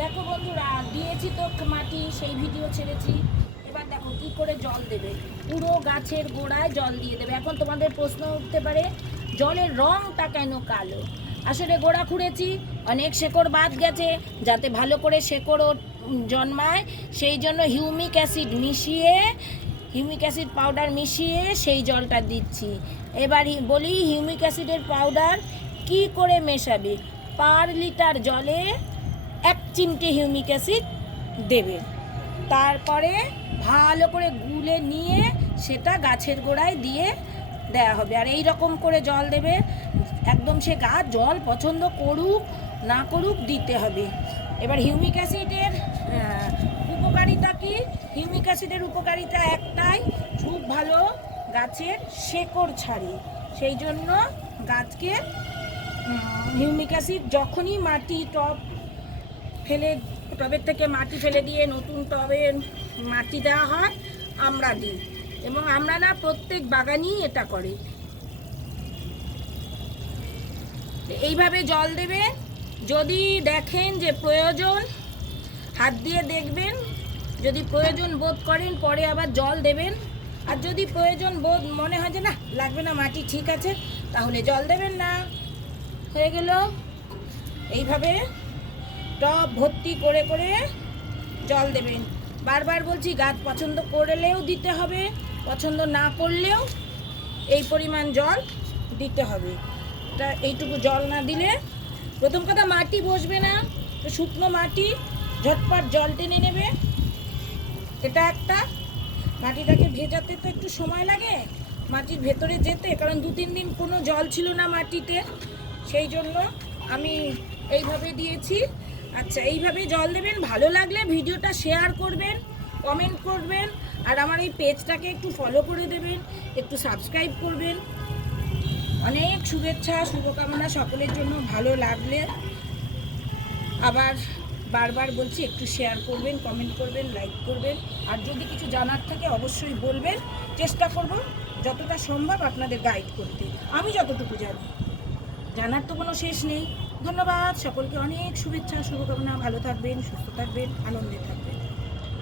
দেখো বন্ধুরা, দিয়েছি তো মাটি, সেই ভিডিও ছেড়েছি। এবার দেখো কি করে জল দেবে। পুরো গাছের গোড়ায় জল দিয়ে দেবে। এখন তোমাদের প্রশ্ন উঠতে পারে, জলের রংটা কেন কালো? আসলে গোড়া খুঁড়েছি, অনেক শেকড় বাদ গেছে, যাতে ভালো করে শেকড়ও জন্মায়, সেই জন্য হিউমিক অ্যাসিড পাউডার মিশিয়ে সেই জলটা দিচ্ছি। এবার বলি, হিউমিক অ্যাসিডের পাউডার কি করে মেশাবে? পার লিটার জলে 1 চিমটে হিউমিক অ্যাসিড দেবে। তারপরে ভালো করে গুলে নিয়ে সেটা গাছের গোড়ায় দিয়ে দেওয়া হবে। আর এই রকম করে জল দেবে, একদম সে গাছ জল পছন্দ করুক না করুক দিতে হবে। এবার হিউমিক অ্যাসিডের উপকারিতা কি? হিউমিক অ্যাসিডের উপকারিতা একটাই, খুব ভালো গাছের শেকড় ছাড়ে। সেই জন্য গাছকে হিউমিক অ্যাসিড যখনই মাটি টবের থেকে মাটি ফেলে দিয়ে নতুন টবে মাটি দেওয়া হয়, আমরা দিই। এবং আমরা না, প্রত্যেক বাগানই এটা করে। এইভাবে জল দেবে। যদি দেখেন যে প্রয়োজন, হাত দিয়ে দেখবেন, যদি প্রয়োজন বোধ করেন পরে আবার জল দেবেন। আর যদি প্রয়োজন বোধ মনে হয় যে না, লাগবে না, মাটি ঠিক আছে, তাহলে জল দেবেন না। হয়ে গেল। এইভাবে টব ভর্তি করে করে জল দেবেন। বারবার বলছি, গাছ পছন্দ করলেও দিতে হবে, পছন্দ না করলেও এই পরিমাণ জল দিতে হবে। এটা এইটুকু জল না দিলে, প্রথম কথা মাটি বসবে না, তো শুকনো মাটি ঝটপট জল টেনে নেবে। এটা একটা। মাটিটাকে ভেজাতে তো একটু সময় লাগে, মাটির ভেতরে যেতে, কারণ 2-3 দিন কোনো জল ছিল না মাটিতে, সেই জন্য আমি এইভাবে দিয়েছি। আচ্ছা, এইভাবে জল দেবেন। ভালো লাগলে ভিডিওটা শেয়ার করবেন, কমেন্ট করবেন, আর আমার এই পেজটাকে একটু ফলো করে দেবেন, একটু সাবস্ক্রাইব করবেন। অনেক শুভেচ্ছা, শুভকামনা সকলের জন্য। ভালো লাগলে আবার বারবার বলছি, একটু শেয়ার করবেন, কমেন্ট করবেন, লাইক করবেন। আর যদি কিছু জানার থাকে অবশ্যই বলবেন, চেষ্টা করব যতটা সম্ভব আপনাদের গাইড করতে। আমি যতটুকু জানি, জানার তো কোনো শেষ নেই। ধন্যবাদ সকলকে, অনেক শুভেচ্ছা, শুভকামনা। ভালো থাকবেন, সুস্থ থাকবেন, আনন্দে থাকবেন।